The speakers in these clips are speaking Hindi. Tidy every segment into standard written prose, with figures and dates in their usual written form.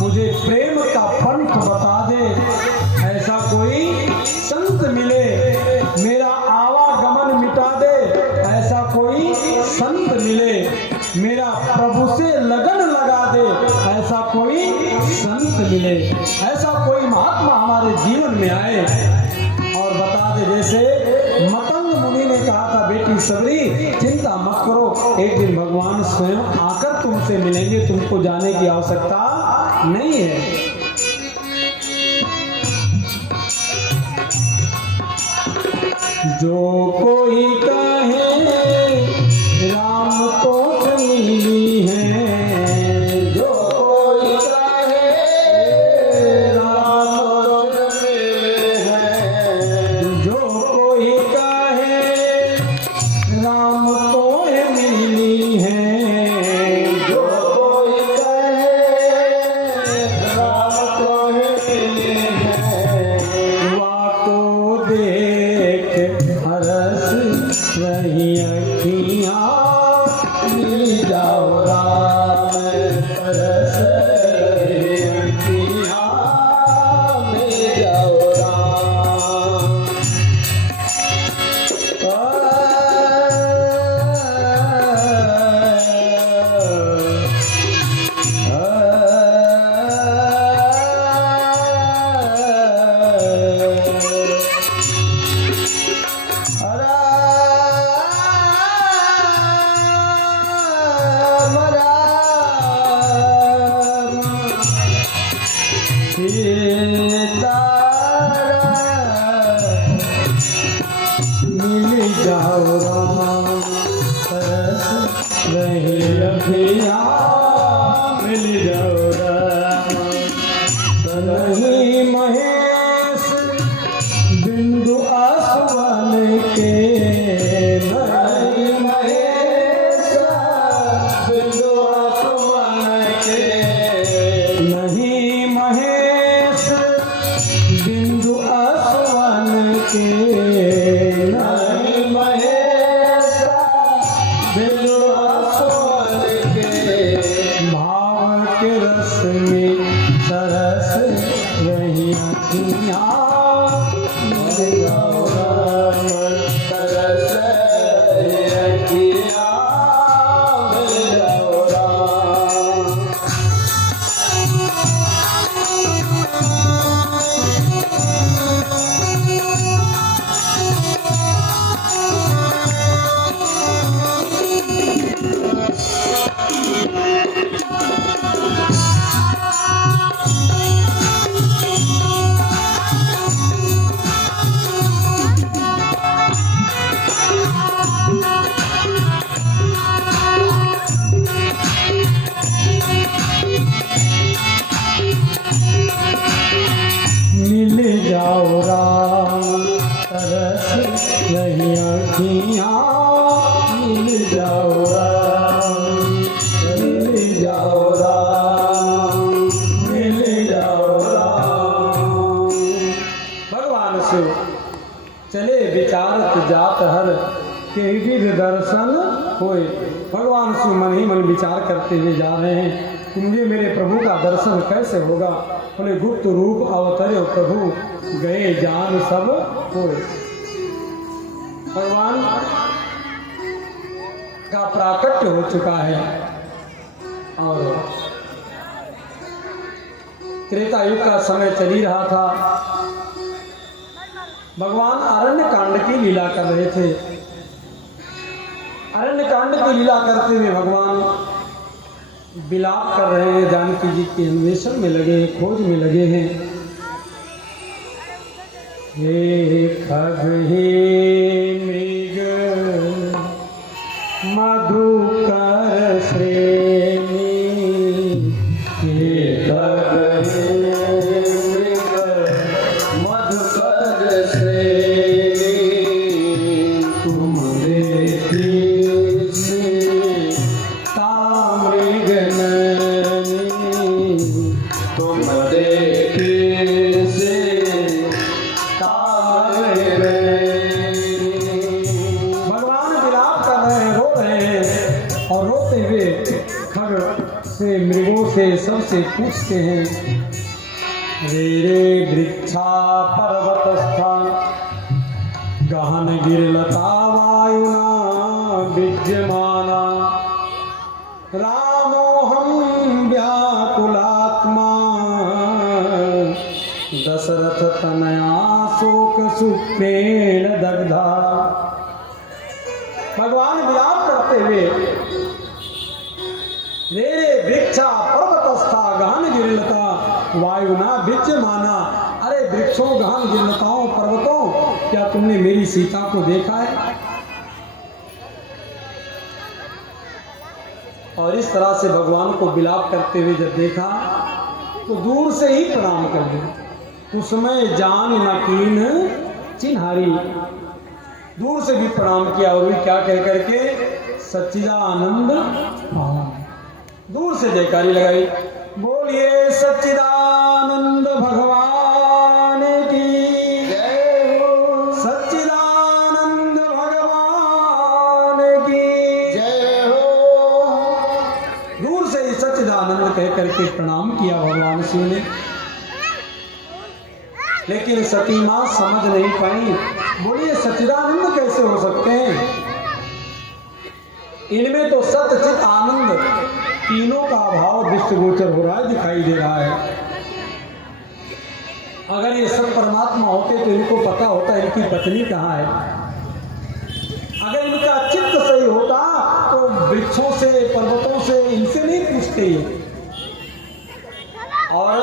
मुझे प्रेम का पंथ बता दे, ऐसा कोई संत मिले, मेरा आवागमन मिटा दे, ऐसा कोई संत मिले, मेरा प्रभु से लगन लगा दे, ऐसा कोई संत मिले, ऐसा कोई महात्मा हमारे जीवन में आए और बता दे। जैसे मतंग मुनि ने कहा था, बेटी सबरी चिंता मत करो, एक दिन भगवान स्वयं आकर तुमसे मिलेंगे, तुमको जाने की आवश्यकता नहीं है। जो कोई कहे राम को मिली है, जो कोई कहे राम को मिली है, जो कोई कहे राम को मिली है, जो कोई कहे राम को मिली है, वाको देख हरस रही अखियाँ, मिल जाओ राम, हरस रही अखियाँ, मिल जाओ राम। मिल जाओ राम, तरस रही अखियाँ, मिल जाओ राम। नहीं महेश बिंदु आसमान के, नहीं महेश बिंदु आसमान के, नहीं महेश बिंदु आसमान के, नहीं महेश बिंदु आसमान के, भाव के रस में सरस रही अखियाँ, मिल जाओ राम, तरस रही अखियाँ, मिल जाओ राम। मिल जाओ राम, तरस रही अखियाँ, मिल जाओ राम, मिल जाओ राम, मिल जाओ राम। भगवान शिव चले विचारत जात हर, के विध दर्शन होए। भगवान शिव मन ही मन विचार करते हुए जा रहे हैं कि मुझे मेरे प्रभु का दर्शन कैसे होगा। बोले गुप्त रूप अवतरे प्रभु, गए जान सब होए। भगवान का प्राकट्य हो चुका है और त्रेता युग का समय चल ही रहा था। भगवान अरण्य कांड की लीला कर रहे थे। अरण्य कांड की लीला करते हुए भगवान विलाप कर रहे हैं, जानकी जी के अन्वेषण में लगे हैं, खोज में लगे हैं। हे खग हे मृग मधुकर श्रेणी, हे खग हे मृग मधुकर श्रेणी, तुम देखी तामृग नैनी, तुम देखी से तामृग नैनी। भगवान विलाप कर रहे हैं, रो रहे हैं और रोते हुए खग से, मृगों से, सबसे पूछते हैं, रे रे वृक्षा पर्वतस्था, गहन गिरलता वायुना विद्यमाना, रामोऽहं व्याकुलात्मा, दशरथ तनया शोक सुखेन दग्धा। भगवान विलाप करते हुए, रे रे वृक्षा पर्वतस्था गहन गिरिलता वायुना विद्यमाना, अरे वृक्षों, गहन गिरिलताओं, पर्वतों, क्या तुमने मेरी सीता को देखा है? और इस तरह से भगवान को विलाप करते हुए जब देखा तो दूर से ही प्रणाम कर दिया। उसमें जान न कीन चिन्हारी, दूर से भी प्रणाम किया और भी क्या कह करके, सच्चिदानंद दूर से जयकारी लगाई, बोलिए सच्चिदानंद भगवान की जय हो, सच्चिदानंद भगवान की जय हो। दूर से ही सच्चिदानंद कह करके प्रणाम किया भगवान शिव ने। लेकिन सती मां समझ नहीं पाई, बोलिए सच्चिदानंद कैसे हो सकते हैं? इनमें तो सत्य चित आनंद तीनों का अभाव दृष्टिगोचर हो रहा है, दिखाई दे रहा है। अगर ये सब परमात्मा होते तो इनको पता होता इनकी पत्नी कहाँ है। अगर इनका चित्त सही होता तो वृक्षों से, पर्वतों से, इनसे नहीं पूछते ये। और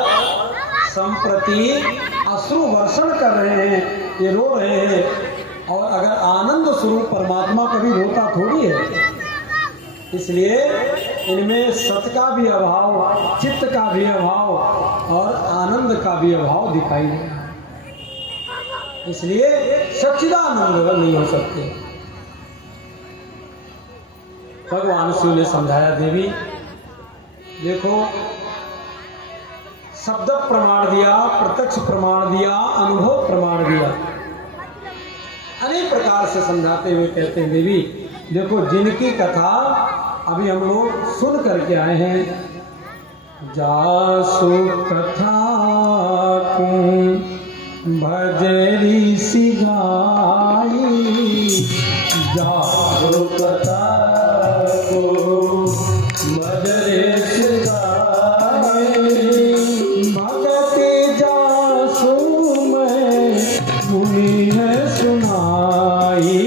संप्रति अश्रु वर्षण कर रहे हैं, ये रो रहे हैं। और अगर आनंद स्वरूप परमात्मा कभी रोता थोड़ी है। इसलिए इनमें सत का भी अभाव, चित्त का भी अभाव और आनंद का भी अभाव दिखाई दे रहा है। इसलिए सच्चिदानंद नहीं हो सकते। भगवान शिव ने समझाया, देवी देखो, शब्द प्रमाण दिया, प्रत्यक्ष प्रमाण दिया, अनुभव प्रमाण दिया, अनेक प्रकार से समझाते हुए कहते हैं, देवी देखो, जिनकी कथा अभी हम लोग सुन करके आए हैं, जासु कथा भजरी सी गाई, जासु कथा को भजरे सी गाई, भगति जासु में मुनि है सुनाई,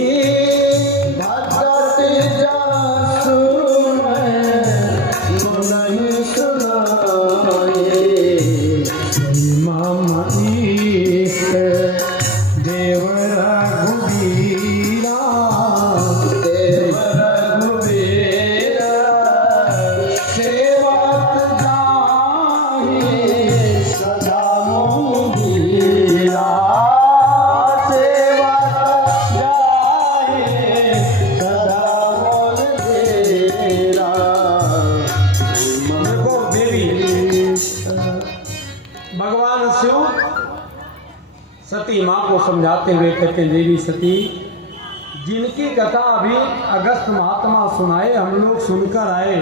सती माँ को समझाते हुए कहते हैं, देवी सती, जिनकी कथा अभी अगस्त महात्मा सुनाए, हम लोग सुनकर आए,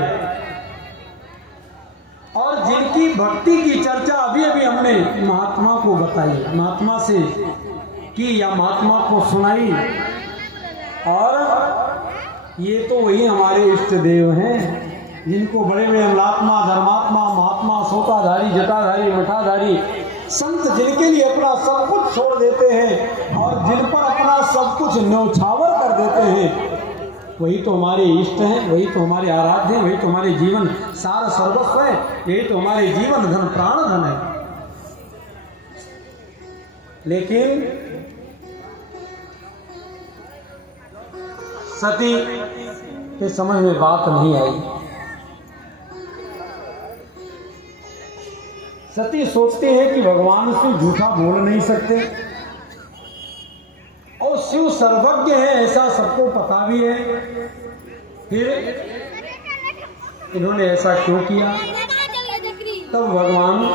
और जिनकी भक्ति की चर्चा अभी अभी हमने महात्मा को बताई, महात्मा से की या महात्मा को सुनाई, और ये तो वही हमारे इष्ट देव हैं जिनको बड़े बड़े अमलात्मा, धर्मात्मा, महात्मा, सोताधारी, जटाधारी, मठाधारी संत जिनके लिए अपना सब कुछ छोड़ देते हैं और जिन पर अपना सब कुछ न्यौछावर कर देते हैं, वही तो हमारे इष्ट हैं, वही तो हमारे आराध्य हैं, वही तो हमारे जीवन सार सर्वस्व है, यही तो हमारे जीवन धन प्राण धन है। लेकिन सती के समझ में बात नहीं आई। सती सोचते हैं कि भगवान से झूठा बोल नहीं सकते और शिव सर्वज्ञ है ऐसा सबको पता भी है, फिर इन्होंने ऐसा क्यों किया? तब भगवान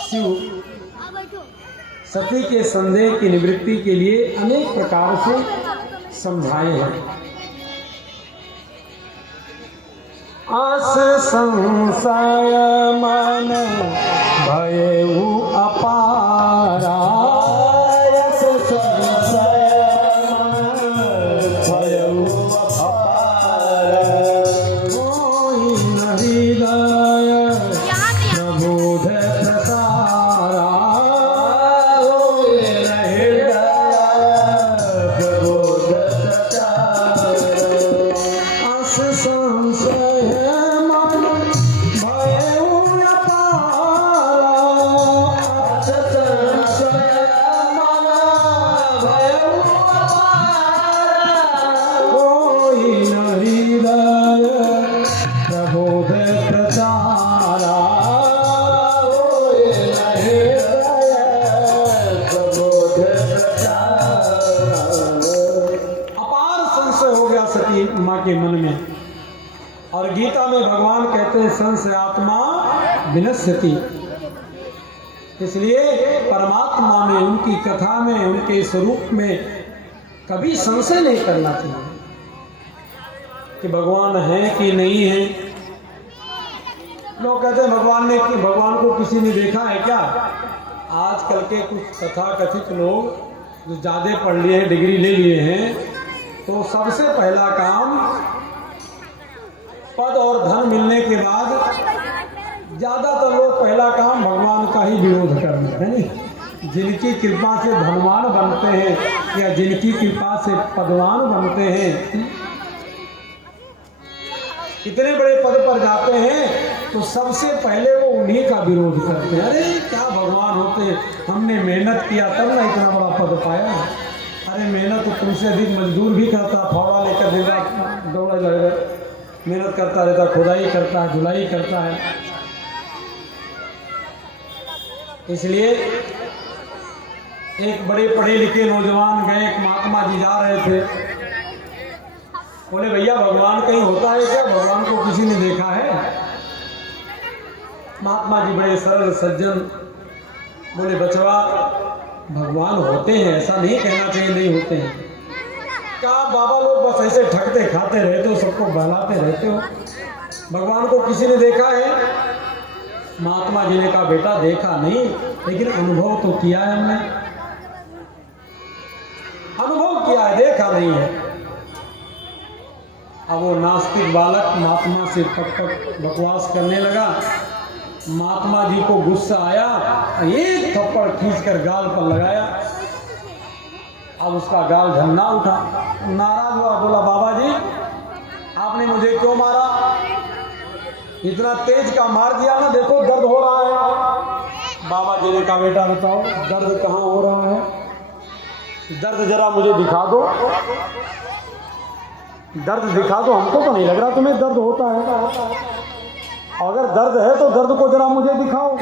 शिव सती के संदेह की निवृत्ति के लिए अनेक प्रकार से समझाए हैं। आस संशय मन भयउ अपारा, आस संशय मन भयउ अपारा, कोई न हृदय प्रबोध प्रसारा, कोई न हृदय प्रबोध प्रसारा, आस संशय माँ के मन में। और गीता में भगवान कहते हैं संशयात्मा विनश्यति। इसलिए परमात्मा में, उनकी कथा में, उनके स्वरूप में कभी संशय नहीं करना चाहिए कि भगवान है कि नहीं है। लोग कहते हैं भगवान को किसी ने देखा है क्या? आजकल के कुछ तथाकथित लोग जो ज़्यादा पढ़ लिए हैं, डिग्री ले लिए हैं, तो सबसे पहला काम पद और धन मिलने के बाद ज्यादातर लोग पहला काम भगवान का ही विरोध करना है। नहीं, जिनकी कृपा से धनवान बनते हैं या जिनकी कृपा से पदवान बनते हैं, इतने बड़े पद पर जाते हैं तो सबसे पहले वो उन्हीं का विरोध करते हैं। अरे क्या भगवान होते, हमने मेहनत किया तब ना इतना बड़ा पद पाया। अरे मेहनत तो तुमसे अधिक मजदूर भी करता, फावड़ा लेकर देगा, दौड़ा जाएगा, मेहनत करता रहता, खुदाई करता है, धुलाई करता है। इसलिए एक बड़े पढ़े लिखे नौजवान गए, एक महात्मा जी जा रहे थे, बोले भैया भगवान कहीं होता है क्या? भगवान को किसी ने देखा है? महात्मा जी बड़े सरल सज्जन बोले बचवा भगवान होते हैं, ऐसा नहीं कहना चाहिए नहीं होते हैं। क्या बाबा लोग बस ऐसे ठगते खाते रहते हो, सबको बहलाते रहते हो, भगवान को किसी ने देखा है? महात्मा जी ने कहा बेटा देखा नहीं, लेकिन अनुभव तो किया है, हमने अनुभव किया है, देखा नहीं है। अब वो नास्तिक बालक महात्मा से पक बकवास करने लगा। महात्मा जी को गुस्सा आया, एक थप्पड़ खींचकर गाल पर लगाया। अब उसका गाल झन्ना उठा, नाराज हुआ, बोला बाबा जी आपने मुझे क्यों मारा? इतना तेज का मार दिया ना, देखो दर्द हो रहा है। बाबा जी ने कहा बेटा बताओ दर्द कहाँ हो रहा है? दर्द जरा मुझे दिखा दो, दर्द दिखा दो, हमको तो नहीं लग रहा तुम्हें दर्द होता है। अगर दर्द है तो दर्द को जरा मुझे दिखाओ।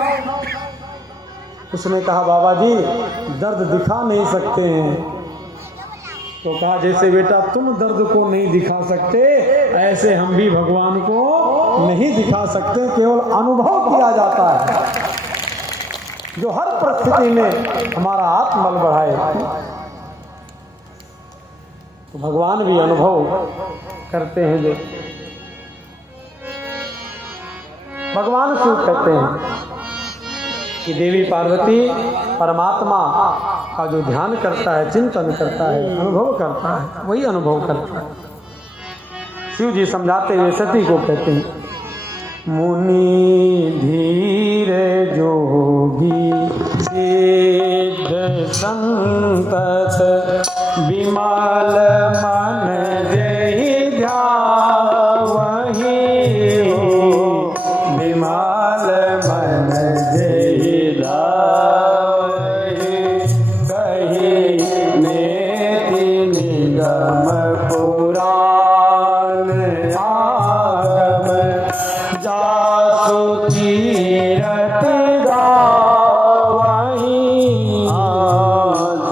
उसने कहा बाबा जी दर्द दिखा नहीं सकते हैं। तो कहा जैसे बेटा तुम दर्द को नहीं दिखा सकते, ऐसे हम भी भगवान को नहीं दिखा सकते, केवल अनुभव किया जाता है जो हर परिस्थिति में हमारा आत्मबल बढ़ाए। तो भगवान भी अनुभव करते हैं। जो भगवान क्यों कहते हैं कि देवी पार्वती परमात्मा का जो ध्यान करता है, चिंतन करता है, अनुभव करता है, वही अनुभव करता है। शिव जी समझाते हुए सती को कहते हैं, मुनि धीर जोगी सिद्ध संतत विमल मन जहि ध्यावहि, विमल मन जहि ध्यावहि, कहि नेति निगम पुराण आगम, जासु कीरत गावहि,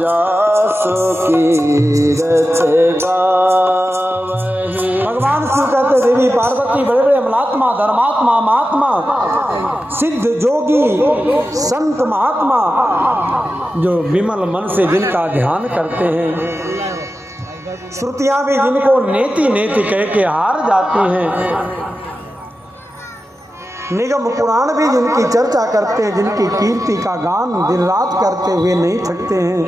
जासु कीरत गावहि। भगवान शिव कहते देवी पार्वती बड़े बड़े अमलात्मा, धर्मात्मा, महात्मा, सिद्ध जोगी, संत महात्मा जो विमल मन से जिनका ध्यान करते हैं, श्रुतियां भी जिनको नेति नेति कह के हार जाती हैं, निगम पुराण भी जिनकी चर्चा करते हैं, जिनकी कीर्ति का गान दिन रात करते हुए नहीं थकते हैं,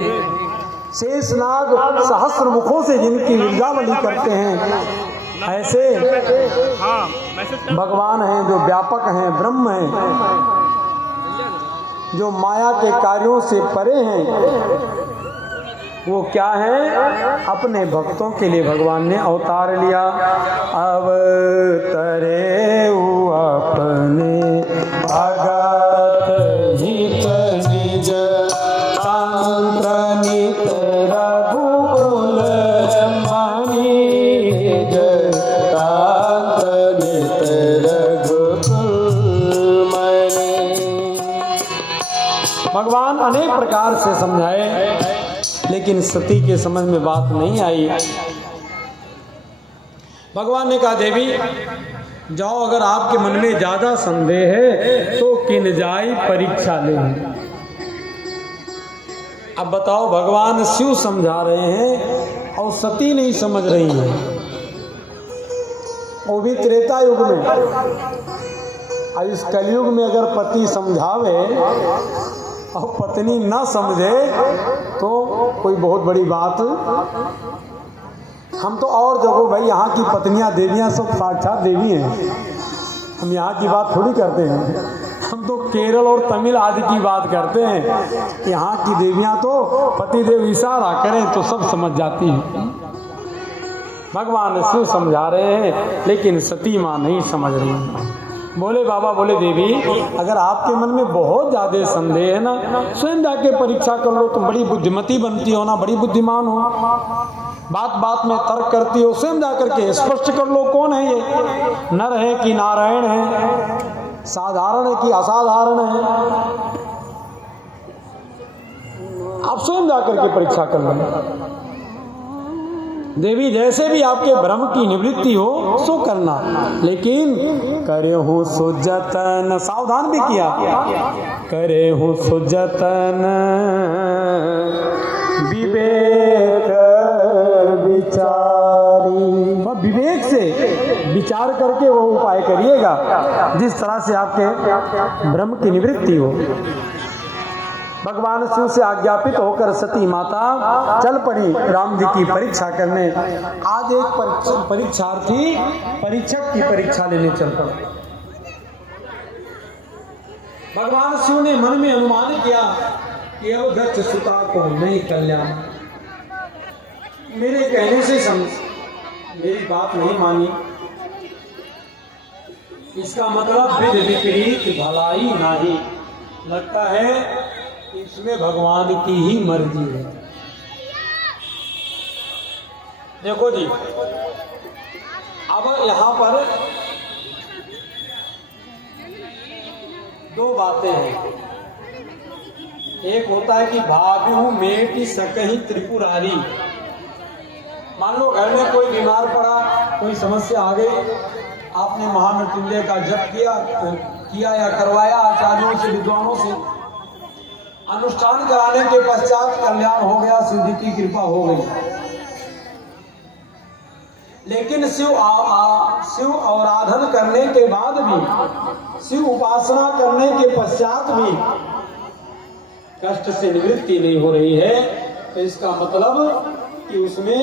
शेषनाग सहस्र मुखों से जिनकी विरजावली करते हैं, ऐसे भगवान हैं जो व्यापक हैं, ब्रह्म हैं, जो माया के कार्यों से परे हैं, वो क्या है? अपने भक्तों के लिए भगवान ने अवतार लिया। अवतरे अपने भगत हित निज, तंत्र नित रघुकुल मणि, तंत्र नित रघुकुल मणि। भगवान अनेक प्रकार से समझाए, लेकिन सती के समझ में बात नहीं आई। भगवान ने कहा, देवी जाओ, अगर आपके मन में ज्यादा संदेह है तो किन जाई परीक्षा ले। अब बताओ, भगवान शिव समझा रहे हैं और सती नहीं समझ रही है, वो भी त्रेता युग में। अब इस कलयुग में अगर पति समझावे और पत्नी न समझे तो कोई बहुत बड़ी बात। हम तो और जगह भाई, यहाँ की पत्नियां देवियां सब साक्षात देवी हैं, हम यहाँ की बात थोड़ी करते हैं। हम तो केरल और तमिल आदि की बात करते हैं। यहाँ की देवियां तो पतिदेव इशारा करें तो सब समझ जाती हैं। भगवान शिव समझा रहे हैं, लेकिन सती माँ नहीं समझ रही है। बोले बाबा, बोले देवी, अगर आपके मन में बहुत ज्यादा संदेह है ना, स्वयं जाके परीक्षा कर लो। तुम बड़ी बुद्धिमती बनती हो ना, बड़ी बुद्धिमान हो, बात बात में तर्क करती हो, स्वयं जाकर के स्पष्ट कर लो कौन है ये, नर है कि नारायण है, साधारण है कि असाधारण है। आप स्वयं जाकर के परीक्षा कर लो। देवी, जैसे भी आपके भ्रम की निवृत्ति हो सो करना, लेकिन करे हूँ सुजतन, सावधान भी किया, करे हूँ सुजतन विवेक विचारी। विवेक से विचार करके वो उपाय करिएगा जिस तरह से आपके भ्रम की निवृत्ति हो। भगवान शिव से आज्ञापित होकर सती माता चल पड़ी राम जी की परीक्षा करने। आज एक परीक्षार्थी परीक्षक की परीक्षा लेने चल पड़ा। भगवान शिव ने मन में अनुमान किया कि अब दक्ष सुता को नहीं कल्याण, मेरे कहने से मेरी बात नहीं मानी, इसका मतलब विधि विपरीत भलाई नहीं। लगता है इसमें भगवान की ही मर्जी है। देखो जी, अब यहाँ पर दो बातें हैं। एक होता है कि भाभी मेटी सकही त्रिपुरारी। मान लो घर में कोई बीमार पड़ा, कोई समस्या आ गई, आपने महामृत्युंजय का जप किया या करवाया आचार्यों से, विद्वानों से, अनुष्ठान कराने के पश्चात कल्याण हो गया, सिद्धि की कृपा हो गई। लेकिन शिव आराधन करने के बाद भी, शिव उपासना करने के पश्चात भी कष्ट से निवृत्ति नहीं हो रही है, तो इसका मतलब कि उसमें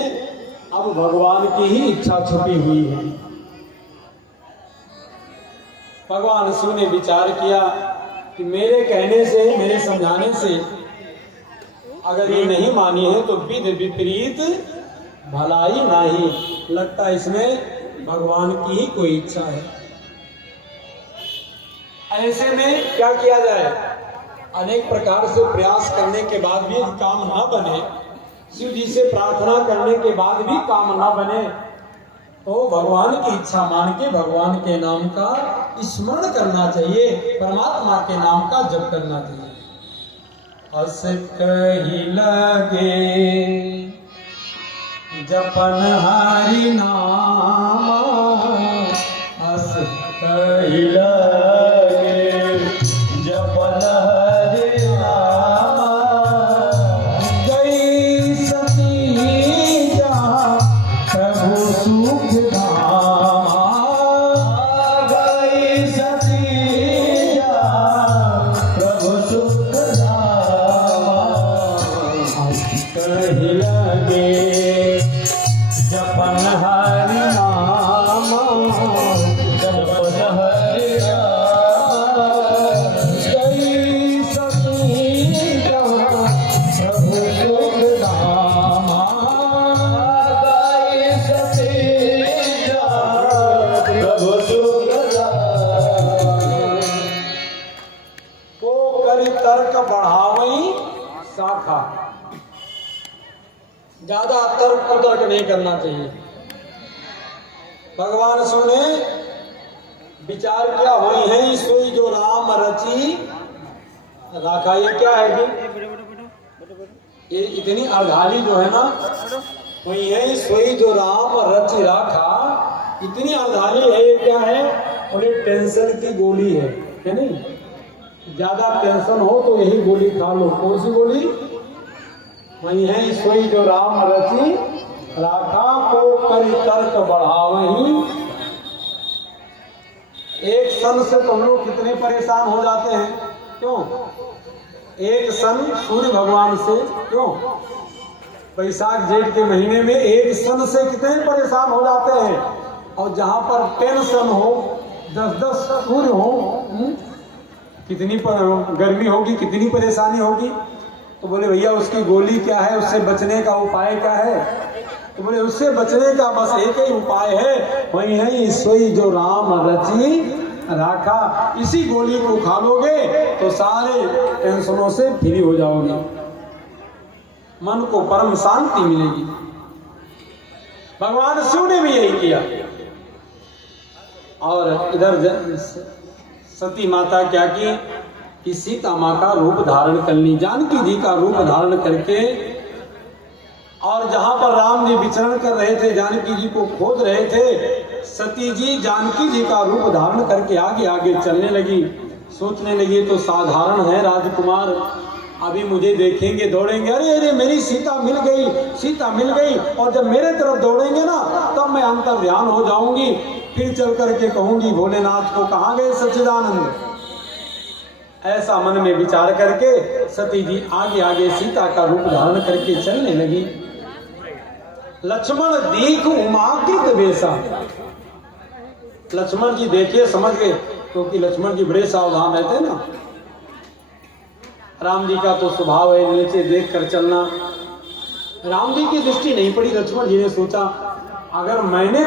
अब भगवान की ही इच्छा छुपी हुई है। भगवान शिव ने विचार किया कि मेरे कहने से, मेरे समझाने से अगर ये नहीं मानी है तो विध विपरीत भलाई नहीं, लगता है इसमें भगवान की ही कोई इच्छा है। ऐसे में क्या किया जाए? अनेक प्रकार से प्रयास करने के बाद भी काम ना बने, शिव जी से प्रार्थना करने के बाद भी काम ना बने, तो भगवान की इच्छा मान के भगवान के नाम का स्मरण करना चाहिए, परमात्मा के नाम का जप करना चाहिए। अस कही लगे जपन हरि नाम, अस कही लगे जपन हरि नाम, गई सती जहाँ प्रभु सुख धामा, गई सती जहाँ प्रभु सुख धामा, अस कही लगे जपन हरि नाम, जपन हरि नाम, गई सती जहाँ प्रभु सुख धामा, गई सती जहाँ प्रभु सुख धामा। को करि तर्क बढ़ावई शाखा, ज्यादा तर्क कुतर्क नहीं करना चाहिए। भगवान शिव ने विचार किया, वही है सोई जो राम रची राखा। ये क्या है कि ये इतनी अर्धाली जो है ना, वही है सोई जो राम रची राखा, इतनी अर्धाली है। ये क्या है? बोले टेंशन की गोली है नहीं? ज्यादा टेंशन हो तो यही गोली खा लो। कौन सी गोली? वही है सोई जो राम रची राखा, को करि तर्क बढ़ावही। एक सन से तुम लोग कितने परेशान हो जाते हैं, क्यों? एक सन सूर्य भगवान से, क्यों? बैसाख जेठ के महीने में एक सन से कितने परेशान हो जाते हैं। और जहां पर 10 सन हो, 10-10 सूर्य हो, कितनी गर्मी होगी, कितनी परेशानी होगी। तो बोले भैया उसकी गोली क्या है, उससे बचने का उपाय क्या है? तो बोले उससे बचने का बस एक ही उपाय है, वही है सोई जो राम रची राखा। इसी गोली को खा लोगे तो सारे टेंशनों से फ्री हो जाओगे, मन को परम शांति मिलेगी। भगवान शिव ने भी यही किया। और इधर सती माता क्या की कि सीता माँ का रूप धारण कर ली, जानकी जी का रूप धारण करके, और जहां पर राम जी विचरण कर रहे थे, जानकी जी को खोज रहे थे, सती जी जानकी जी का रूप धारण करके आगे आगे चलने लगी। सोचने लगी तो साधारण है राजकुमार, अभी मुझे देखेंगे दौड़ेंगे, अरे अरे मेरी सीता मिल गई, सीता मिल गई। और जब मेरे तरफ दौड़ेंगे ना, तब मैं अंतर ध्यान हो जाऊंगी, फिर चल करके कहूंगी भोलेनाथ को कहाँ गए सच्चिदानंद। ऐसा मन में विचार करके सती जी आगे आगे सीता का रूप धारण करके चलने लगी। लक्ष्मण देख उमाकृत वेशा, लक्ष्मण जी देखिए समझ गए, क्योंकि लक्ष्मण जी बड़े सावधान रहते हैं ना। राम जी का तो स्वभाव है नीचे देख कर चलना। राम जी की दृष्टि नहीं पड़ी। लक्ष्मण जी ने सोचा अगर मैंने